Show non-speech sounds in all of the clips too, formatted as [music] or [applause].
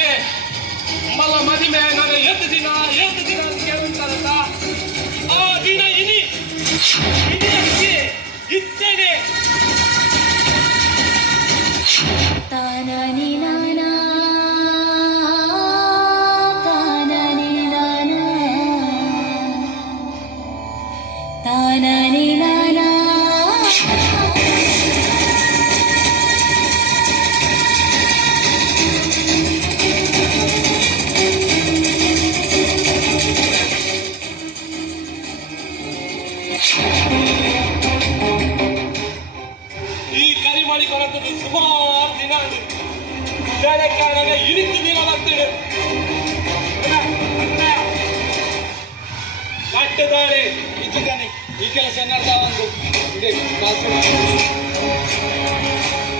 ಏ, ಮಲ್ಲ ಮದಿಮೆ ನಾನು ಎಷ್ಟು ದಿನ ಎಷ್ಟು ದಿನ ಅಂತ ಕೇಳ್ತಾರಲ್ಲ ಆ ದಿನ ಇನಿ ಇನಿಯಕ್ಕೆ ಇದ್ದೇನೆ ತಾನನಿ ನಾನಾ ತಾನನಿ ಬೇರೆ ಕಾರಣ ಇನಿತ್ತು ದಿನ ಬರ್ತದೆ ಕಟ್ಟದಾಳೆ ಇದ್ದಾನೆ ಈ ಕೆಲಸ ನಡೆದ ಒಂದು? ಇದೆ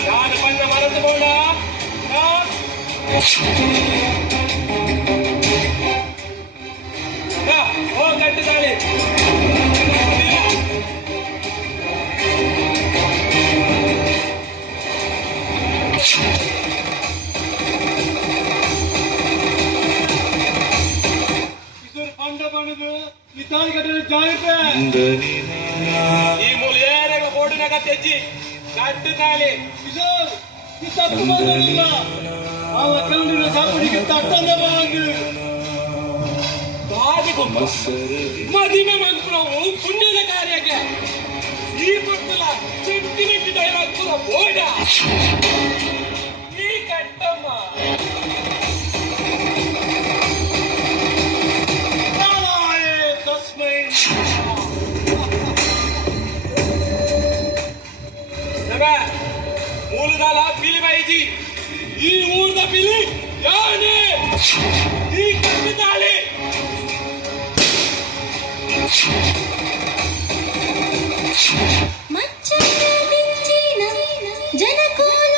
ನಾನು ಬಂದ ಮರೆತು ಬಣದು ಈ ತಾಳಿ ಕಟ್ಟಲು ಜಾಗ್ರತೆ. ಈ ಮೂಲ ಏರೆಗ ಬೋರ್ಡಿನಾಗ ತೆಜ್ಜಿ ಕಟ್ಟು ತಾಳಿ. ಕಿಶೋರ್ ತಪ್ಪು ಮಾಡೋದಿಲ್ಲ ಅವ ಕಂಡಿನ ಸಾಪುಡಿಗೆ ತಟ್ಟಂದ ಬಂದು ಬಾದಿ ಕೊಪ್ಪ ಮದಿಮೆ ಮಂತ್ರವು ಪುಣ್ಯದ ಕಾರ್ಯಕ್ಕೆ. ಈ ಕೊಟ್ಟಲ ಸೆಂಟಿಮೆಂಟ್ ಡೈಲಾಗ್ ಕೂಡ ಬೋಡ सांगा मुलगाला पिली पाहिजे ही ऊर्जा पिली याने ही कमी झाली మచ్చ జనకోల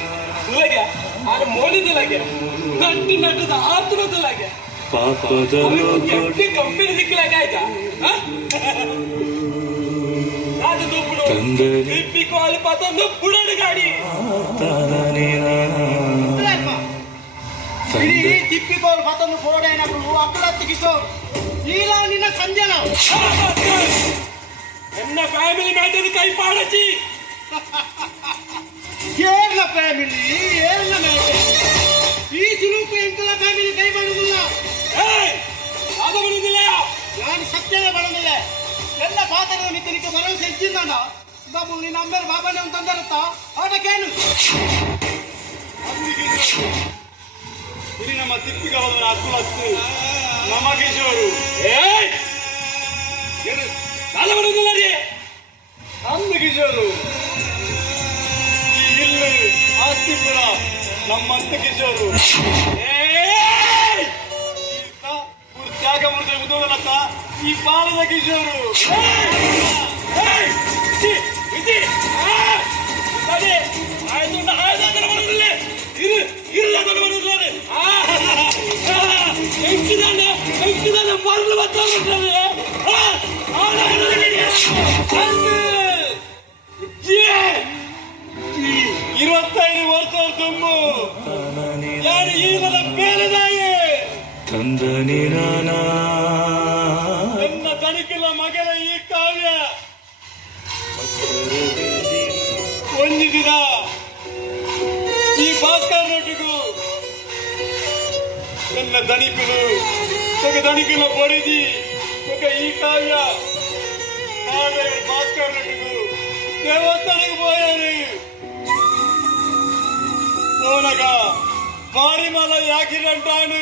ಆಗ ಮೋಡಿದಲಾಗೆ ನಟ್ಟು ನಟ್ಟದ ಆತುರದಲಾಗೆ ಪಾಪದಲ್ಲೂ ಎಷ್ಟೇ ಕಂಪನಿ ಸಿಕ್ಕಲಾಗ ಆಯ್ತಾ? ಅದು ದುಪ್ಪುಡು ತಂದರಿ. ತಿಪ್ಪಿ ಕಾಲು ಪತ್ತೊಂದು ಬುಡಡು ಗಾಡಿ. ಇಡೀ ತಿಪ್ಪಿಕೋರು ಮತ್ತೊಂದು ಬೋರ್ಡ್ ಏನಾದ್ರು ಅಕ್ಕಲ ಕಿಶೋರ್ ಈಗ ನಿನ್ನ ಸಂಜನ ಎನ್ನ ಫ್ಯಾಮಿಲಿ ಮ್ಯಾಟರ್ ಕೈ ಪಾಡಚ್ಚಿ. [laughs] ಏರ್ನ ಫ್ಯಾಮಿಲಿ ಏರ್ಲ ಮೇಲೆ ಈ ಸುರೂಪು ಎಂಕಲ ಫ್ಯಾಮಿಲಿ ಕೈ ಮಾಡುದಿಲ್ಲ ಅದು ಬರುದಿಲ್ಲ ನಾನು ಸತ್ಯದ ಬಡದಿಲ್ಲ. ಎಲ್ಲ ಪಾತ್ರದ ಮಿತ್ರನಿಗೆ ಭರವಸೆ ಇಚ್ಚಿದ್ದಾನ ಬಾಬು ನಿನ್ನ ಅಮ್ಮೇರು ಬಾಬಾನೇ ಒಂದು ತಂದರತ್ತ ಆಟಕ್ಕೇನು ಇಲ್ಲಿ ನಮ್ಮ ತಿಪ್ಪಿಗೆ ಹೋದ್ರೆ ಹತ್ತು ಹತ್ತು ಕಿಶೋರು ಏಯ್ ಏನು ಸಾಲ ಬರುದಿಲ್ಲ ರೀ. ನಮ್ಮಂತ ಕಿಶೋರು ಏಯ್! ಈತ ಪೂರ್ ತ್ಯಾಗ ಮುರಿದ ಉದೋದನತ್ತ ಈ ಬಾಲದ ಕಿಶೋರು ಏಯ್! ಛೀ, ಕಂದನಿ ನನ್ನ ತನಿಖಿನ ಮಗನ ಈ ಕಾವ್ಯ. ಒಂದು ದಿನ ಈ ಭಾಸ್ಕರೊಟ್ಟಿಗೂ ನನ್ನ ದಣಿಕಲು ఒక దణికిలో పొడిది ఒక ఈ కావ్య భాస్కర్ రెడ్డి గారు దేవస్థానికి పోయారు పోనగా మారిమల యాకిరంటాను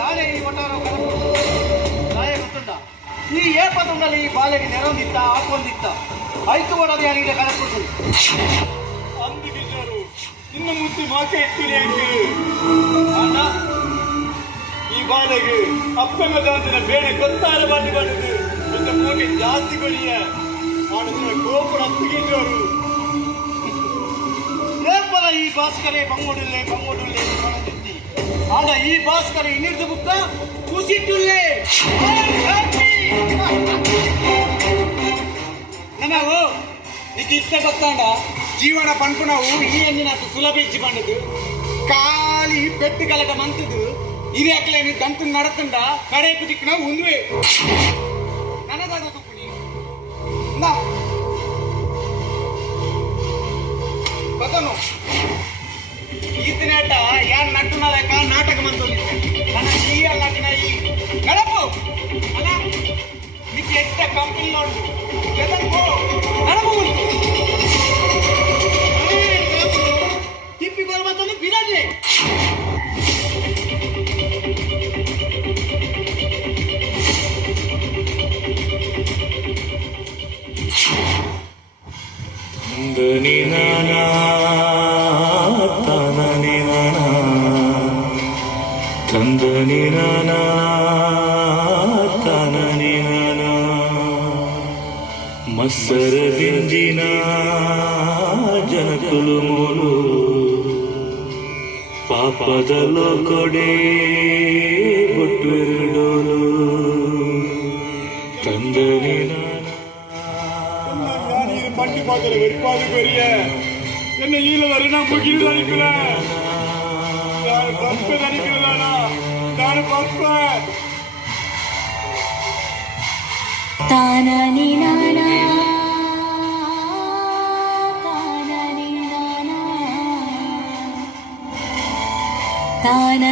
వేషపార్చి యానే ఈ ఒట్టారో కనుక నాయ గుర్తుండ ఈ ఏ పదండలు ఈ బాలకి నెరొందిత్త ఆకొందిత్త ಐತು ಕೊಡೋದು ಯಾರಿಗೆ ಕನಸ್ಬಿಟ್ಟು ಅಂದು ಕಿಶೋರು ಇನ್ನು ಮುತ್ತಿ ಮಾಕೆ ಎತ್ತಿರೇಕು ಅಣ್ಣ ಈ ಬಾಲೆಗೆ ಅಪ್ಪಂಗ ದಾಂತಿನ ಬೇಳೆ ಗೊತ್ತಾರ ಬಂದು ಬಂದಿದ್ದು ಒಂದು ಮೂಗೆ ಜಾಸ್ತಿ ಕೊಡಿಯ ಮಾಡಿದ್ರೆ ಗೋಪುರ ಹತ್ತು ಕಿಶೋರು ರೇಪಲ ಈ ಭಾಸ್ಕರೇ ಬಂಗೋಡುಲ್ಲೆ ಬಂಗೋಡುಲ್ಲೆ ಮನದಿತ್ತಿ ಆಡ ಈ ಭಾಸ್ಕರ ಇನ್ನಿರ್ದು ಬುಕ್ಕ ಕುಸಿಟ್ಟುಲ್ಲೆ ನಮವು నీకు ఇస్తే కొత్తాండ జీవన పంపునవు ఈ అంది నాకు సులభించి పండుదు కాలి పెట్టి కలక మంతుదు ఇది అట్లేని దంతు నడతుండ కడేపు దిక్కున ఉంది ತಂದನಿ ನಾನ ತನನಿ ನಾನ ತಂದನಿ ನಾನ ತನನಿ வெட்டி பார்க்கிற வெறுப்பாது பெரிய. என்ன ஈழ வரேன்னா முகில் அடிக்கல நான் பம்பு அடிக்கிறதானா நான் பம்ப தானா நானா? தானா நானா? தானா